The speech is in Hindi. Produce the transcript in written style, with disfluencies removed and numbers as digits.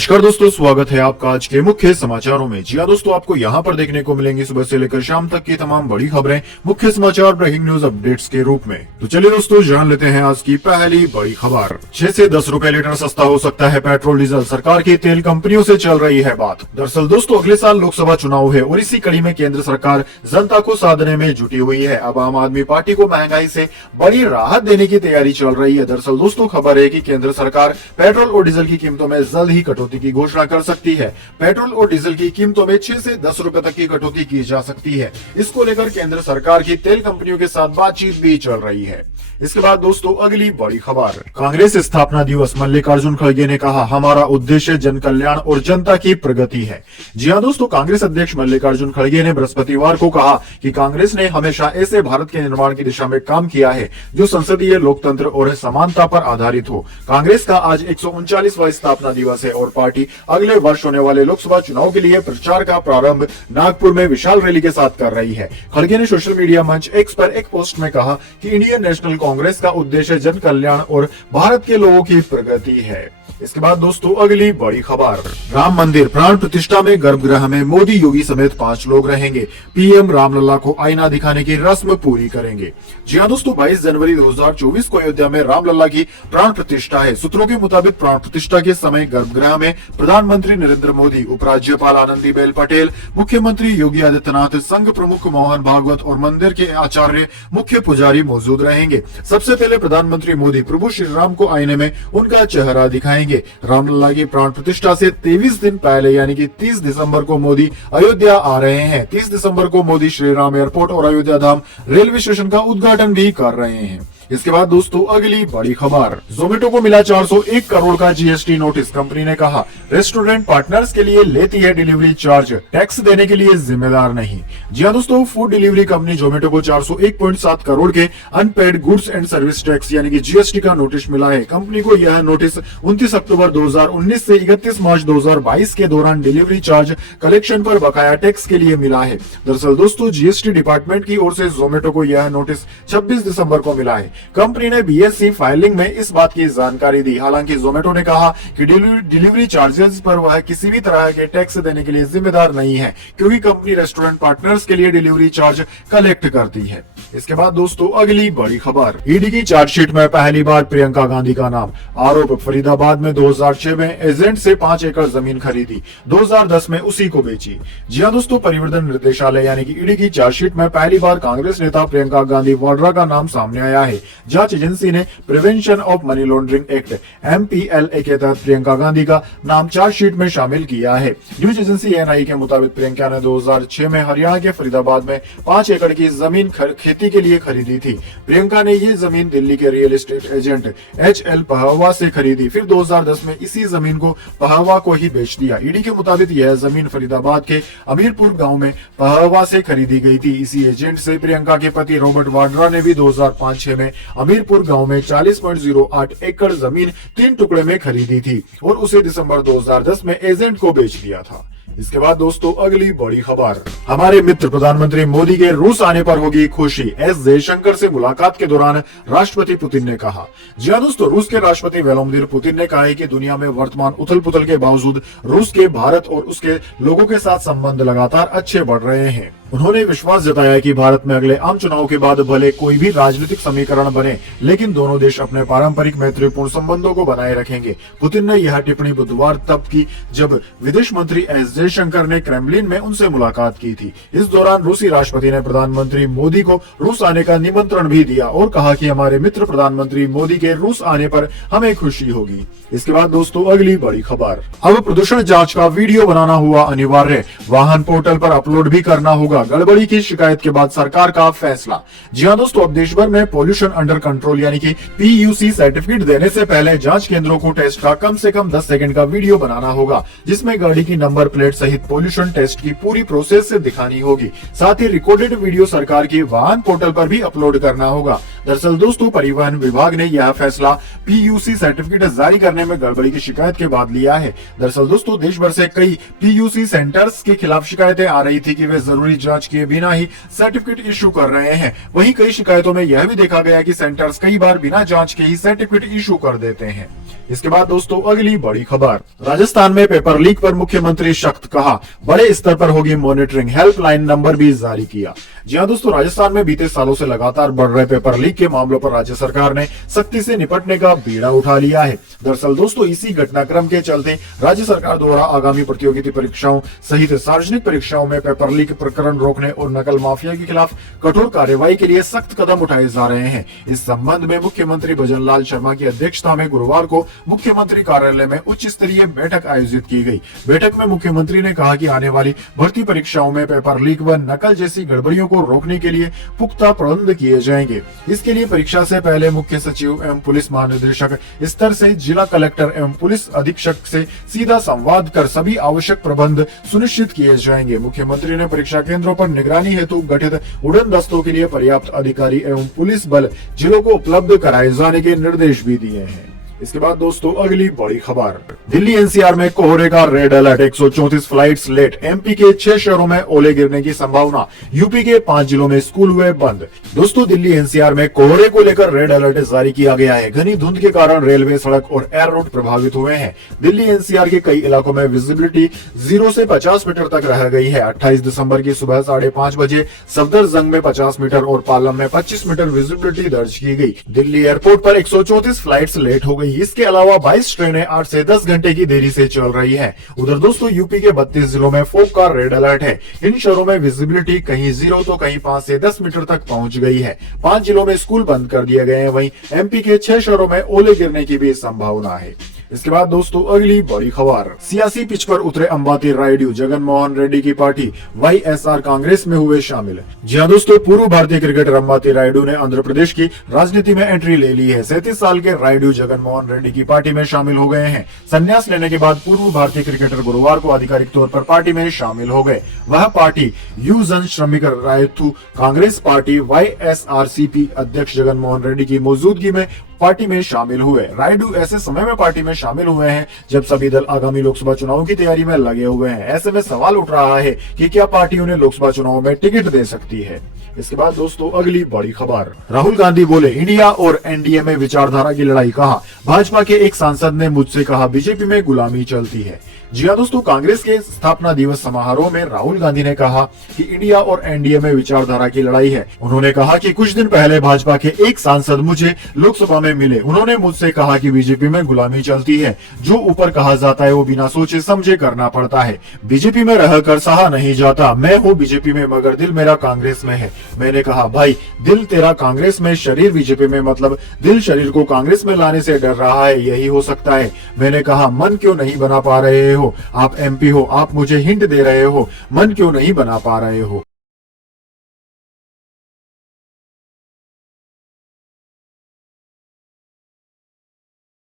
नमस्कार दोस्तों, स्वागत है आपका आज के मुख्य समाचारों में। जी हाँ दोस्तों, आपको यहाँ पर देखने को मिलेंगी सुबह से लेकर शाम तक की तमाम बड़ी खबरें मुख्य समाचार ब्रेकिंग न्यूज अपडेट्स के रूप में। तो चलिए दोस्तों, जान लेते हैं आज की पहली बड़ी खबर। 6 से 10 रुपए लीटर सस्ता हो सकता है पेट्रोल डीजल, सरकार की तेल कंपनियों से चल रही है बात। दरअसल दोस्तों, अगले साल लोकसभा चुनाव है और इसी कड़ी में केंद्र सरकार जनता को साधने में जुटी हुई है। अब आम आदमी पार्टी को महंगाई से बड़ी राहत देने की तैयारी चल रही है। दरअसल दोस्तों, खबर है कि केंद्र सरकार पेट्रोल और डीजल की कीमतों में जल्द ही कटौती की घोषणा कर सकती है। पेट्रोल और डीजल की कीमतों में 6 से 10 रुपए तक की कटौती की जा सकती है। इसको लेकर केंद्र सरकार की तेल कंपनियों के साथ बातचीत भी चल रही है। इसके बाद दोस्तों, अगली बड़ी खबर। कांग्रेस स्थापना दिवस, मल्लिकार्जुन खड़गे ने कहा, हमारा उद्देश्य जन कल्याण और जनता की प्रगति है। जी हां दोस्तों, कांग्रेस अध्यक्ष मल्लिकार्जुन खड़गे ने बृहस्पतिवार को कहा कि कांग्रेस ने हमेशा ऐसे भारत के निर्माण की दिशा में काम किया है जो संसदीय लोकतंत्र और समानता पर आधारित हो। कांग्रेस का आज 139वां स्थापना दिवस है और पार्टी अगले वर्ष होने वाले लोकसभा चुनाव के लिए प्रचार का प्रारंभ नागपुर में विशाल रैली के साथ कर रही है। खड़गे ने सोशल मीडिया मंच एक्स पर एक पोस्ट में कहा कि इंडियन नेशनल कांग्रेस का उद्देश्य जन कल्याण और भारत के लोगों की प्रगति है। इसके बाद दोस्तों, अगली बड़ी खबर। राम मंदिर प्राण प्रतिष्ठा में गर्भगृह में मोदी योगी समेत 5 लोग रहेंगे। पीएम रामलला को आईना दिखाने की रस्म पूरी करेंगे। जी हां दोस्तों, 22 जनवरी 2024 को अयोध्या में रामलला की प्राण प्रतिष्ठा है। सूत्रों के मुताबिक प्राण प्रतिष्ठा के समय गर्भगृह में प्रधानमंत्री नरेंद्र मोदी, उपराज्यपाल आनंदीबेन पटेल, मुख्यमंत्री योगी आदित्यनाथ, संघ प्रमुख मोहन भागवत और मंदिर के आचार्य मुख्य पुजारी मौजूद रहेंगे। सबसे पहले प्रधानमंत्री मोदी प्रभु श्री राम को आईने में उनका चेहरा दिखाएंगे। रामलला की प्राण प्रतिष्ठा से 23 दिन पहले यानी कि 30 दिसंबर को मोदी अयोध्या आ रहे हैं। 30 दिसंबर को मोदी श्री राम एयरपोर्ट और अयोध्या धाम रेलवे स्टेशन का उद्घाटन भी कर रहे हैं। इसके बाद दोस्तों, अगली बड़ी खबर। जोमेटो को मिला 401 करोड़ का जीएसटी नोटिस। कंपनी ने कहा, रेस्टोरेंट पार्टनर्स के लिए लेती है डिलीवरी चार्ज, टैक्स देने के लिए जिम्मेदार नहीं। जी हां दोस्तों, फूड डिलीवरी कंपनी जोमेटो को 401.7 करोड़ के unpaid goods and service tax यानी कि जीएसटी का नोटिस मिला है। कंपनी को यह नोटिस 29 अक्टूबर 2019 से 31 मार्च 2022 के दौरान डिलीवरी चार्ज कलेक्शन पर बकाया टैक्स के लिए मिला है। दरअसल दोस्तों, जीएसटी डिपार्टमेंट की ओर से जोमेटो को यह नोटिस 26 दिसंबर को मिला है। कंपनी ने बीएससी फाइलिंग में इस बात की जानकारी दी। हालांकि जोमेटो ने कहा कि डिलीवरी चार्जेस पर वह किसी भी तरह के टैक्स देने के लिए जिम्मेदार नहीं है, क्योंकि कंपनी रेस्टोरेंट पार्टनर्स के लिए डिलीवरी चार्ज कलेक्ट करती है। इसके बाद दोस्तों, अगली बड़ी खबर। ईडी की चार्जशीट में पहली बार प्रियंका गांधी का नाम। आरोप, फरीदाबाद में 2006 में एजेंट से 5 एकड़ जमीन खरीदी, 2010 में उसी को बेची। जी हां दोस्तों, परिवर्तन निर्देशालय यानी कि ईडी की चार्जशीट में पहली बार कांग्रेस नेता प्रियंका गांधी वाड्रा का नाम सामने आया है। जांच एजेंसी ने prevention of money laundering act MPLA के तहत प्रियंका गांधी का नाम चार्जशीट में शामिल किया है। न्यूज एजेंसी NI के मुताबिक प्रियंका ने 2006 में हरियाणा के फरीदाबाद में 5 एकड़ की जमीन खेती के लिए खरीदी थी। प्रियंका ने ये जमीन दिल्ली के real estate agent HL Pahwa से खरीदी, फिर 2010 में इसी जमीन को पहवा को ही बेच दिया। ईडी के मुताबिक यह जमीन फरीदाबाद के अमीरपुर गांव में पहवा से खरीदी गई थी। इसी एजेंट से प्रियंका के पति रॉबर्ट वाड्रा ने भी 2005-6 में अमीरपुर गांव में 40.08 एकड़ जमीन 3 टुकड़े में खरीदी थी और उसे दिसंबर 2010 में एजेंट को बेच दिया था। इसके बाद दोस्तों, अगली बड़ी खबर। हमारे मित्र प्रधानमंत्री मोदी के रूस आने पर होगी खुशी, एस जयशंकर से मुलाकात के दौरान राष्ट्रपति पुतिन ने कहा। जी हां दोस्तों, रूस के राष्ट्रपति व्लादिमीर पुतिन ने कहा है कि दुनिया में वर्तमान उथल पुथल के बावजूद रूस के भारत और उसके लोगों के साथ संबंध लगातार अच्छे बढ़ रहे हैं। उन्होंने विश्वास जताया कि भारत में अगले आम चुनाव के बाद भले कोई भी राजनीतिक समीकरण बने, लेकिन दोनों देश अपने पारंपरिक मैत्रीपूर्ण संबंधों को बनाए रखेंगे। पुतिन ने यह टिप्पणी बुधवार तब की जब विदेश मंत्री एस जयशंकर ने क्रेमलिन में उनसे मुलाकात की थी। इस दौरान रूसी राष्ट्रपति ने प्रधानमंत्री मोदी को रूस आने का निमंत्रण भी दिया और कहा कि हमारे मित्र प्रधानमंत्री मोदी के रूस आने पर हमें खुशी होगी। इसके बाद दोस्तों, अगली बड़ी खबर। अब प्रदूषण जांच का वीडियो बनाना हुआ अनिवार्य, वाहन पोर्टल पर अपलोड भी करना होगा। गड़बड़ी की शिकायत के बाद सरकार का फैसला। जी हां दोस्तों, अब देश भर में पोल्यूशन अंडर कंट्रोल यानी कि PUC सर्टिफिकेट देने से पहले जांच केंद्रों को टेस्ट का कम से कम 10 सेकंड का वीडियो बनाना होगा, जिसमें गाड़ी की नंबर प्लेट सहित पोल्यूशन टेस्ट की पूरी प्रोसेस से दिखानी होगी। साथ ही रिकॉर्डेड वीडियो सरकार की वाहन पोर्टल पर भी अपलोड करना होगा। दरअसल दोस्तों परिवहन विभाग ने यह फैसला पीयूसी सर्टिफिकेट जारी करने में गड़बड़ी की शिकायत के बाद लिया है। दरअसल दोस्तों देश भर से कई पीयूसी सेंटर्स के खिलाफ शिकायतें आ रही थी कि वे जरूरी जांच किए बिना ही सर्टिफिकेट इशू कर रहे हैं। वहीं कई शिकायतों में यह भी देखा गया कि सेंटर्स कई बार बिना जांच के ही सर्टिफिकेट इशू कर देते हैं। इसके बाद दोस्तों अगली बड़ी खबर, राजस्थान में पेपर लीक पर मुख्यमंत्री सख्त, कहा बड़े स्तर पर होगी मॉनिटरिंग, हेल्पलाइन नंबर भी जारी किया। जी हां दोस्तों, राजस्थान में बीते सालों से लगातार बढ़ रहे पेपर लीक के मामलों पर राज्य सरकार ने सख्ती से निपटने का बीड़ा उठा लिया है। दरअसल दोस्तों इसी घटनाक्रम के चलते राज्य सरकार द्वारा आगामी प्रतियोगिता परीक्षाओं सहित सार्वजनिक परीक्षाओं में पेपर लीक प्रकरण रोकने और नकल माफिया के खिलाफ कठोर कार्रवाई के लिए सख्त कदम उठाए जा रहे हैं। इस संबंध में मुख्यमंत्री भजन लाल शर्मा की अध्यक्षता में गुरुवार को मुख्यमंत्री कार्यालय में उच्च स्तरीय बैठक आयोजित की गई। बैठक में मुख्यमंत्री ने कहा कि आने वाली भर्ती परीक्षाओं में पेपर लीक व नकल जैसी गड़बड़ियों को रोकने के लिए पुख्ता प्रबंध किए जाएंगे। इसके लिए परीक्षा से पहले मुख्य सचिव एवं पुलिस महानिदेशक स्तर से जिला कलेक्टर एवं पुलिस अधीक्षक से सीधा संवाद कर सभी आवश्यक प्रबंध सुनिश्चित किए जाएंगे। मुख्यमंत्री ने परीक्षा केंद्रों पर निगरानी हेतु गठित उड़न दस्तों के लिए पर्याप्त अधिकारी एवं पुलिस बल जिलों को उपलब्ध कराए जाने के निर्देश भी दिए हैं। इसके बाद दोस्तों अगली बड़ी खबर, दिल्ली एनसीआर में कोहरे का red alert, 134 flights late, MP के 6 शहरों में ओले गिरने की संभावना, यूपी के 5 जिलों में स्कूल हुए बंद। दोस्तों दिल्ली एनसीआर में कोहरे को लेकर रेड अलर्ट जारी किया गया है। घनी धुंध के कारण रेलवे, सड़क और एयर रोड प्रभावित हुए हैं। दिल्ली एनसीआर के कई इलाकों में विजिबिलिटी 0 से 50 मीटर तक रह गई है। 28 दिसंबर की सुबह 5:30 बजे सफदरजंग में 50 मीटर और पालम में 25 मीटर विजिबिलिटी दर्ज की गई। दिल्ली एयरपोर्ट पर 134 फ्लाइट्स लेट हो गई। इसके अलावा 22 ट्रेनें 8 से 10 घंटे की देरी से चल रही हैं। उधर दोस्तों यूपी के 32 जिलों में फॉग का रेड अलर्ट है। इन शहरों में विजिबिलिटी कहीं 0 तो कहीं 5 से 10 मीटर तक पहुंच गई है। 5 जिलों में स्कूल बंद कर दिए गए हैं। वहीं एमपी के 6 शहरों में ओले गिरने की भी संभावना है। इसके बाद दोस्तों अगली बड़ी खबर, सियासी पिच पर उतरे अंबाती रायडू, जगनमोहन रेड्डी की पार्टी वाईएसआर कांग्रेस में हुए शामिल। जी हां दोस्तों, पूर्व भारतीय क्रिकेटर अंबाती रायडू ने आंध्र प्रदेश की राजनीति में एंट्री ले ली है। 37 साल के रायडू जगनमोहन रेड्डी की पार्टी में शामिल हो गए हैं। संन्यास लेने के बाद पूर्व भारतीय क्रिकेटर गुरुवार को आधिकारिक तौर पर पार्टी में शामिल हो गए। वह पार्टी युवजन श्रमिक रायतु कांग्रेस पार्टी वाईएसआरसीपी अध्यक्ष जगनमोहन रेड्डी की मौजूदगी में पार्टी में शामिल हुए। रायडू ऐसे समय में पार्टी में शामिल हुए हैं जब सभी दल आगामी लोकसभा चुनाव की तैयारी में लगे हुए हैं। ऐसे में सवाल उठ रहा है कि क्या पार्टी उन्हें लोकसभा चुनाव में टिकट दे सकती है। इसके बाद दोस्तों अगली बड़ी खबर, राहुल गांधी बोले इंडिया और एनडीए में विचारधारा की लड़ाई, कहा भाजपा के एक सांसद ने मुझसे कहा बीजेपी में गुलामी चलती है। जी हां दोस्तों, कांग्रेस के स्थापना दिवस समारोह में राहुल गांधी ने कहा कि इंडिया और एनडीए में विचारधारा की लड़ाई है। उन्होंने कहा कि कुछ दिन पहले भाजपा के एक सांसद मुझे लोकसभा में मिले। उन्होंने मुझसे कहा कि बीजेपी में गुलामी चलती है, जो ऊपर कहा जाता है वो बिना सोचे समझे करना पड़ता है। बीजेपी में रहकर सहा नहीं जाता। मैं हूँ बीजेपी में मगर दिल मेरा कांग्रेस में है। मैंने कहा भाई दिल तेरा कांग्रेस में, शरीर बीजेपी में, मतलब दिल शरीर को कांग्रेस में लाने से डर रहा है, यही हो सकता है। मैंने कहा मन क्यों नहीं बना पा रहे हो, आप एमपी हो, आप मुझे हिंट दे रहे हो, मन क्यों नहीं बना पा रहे हो।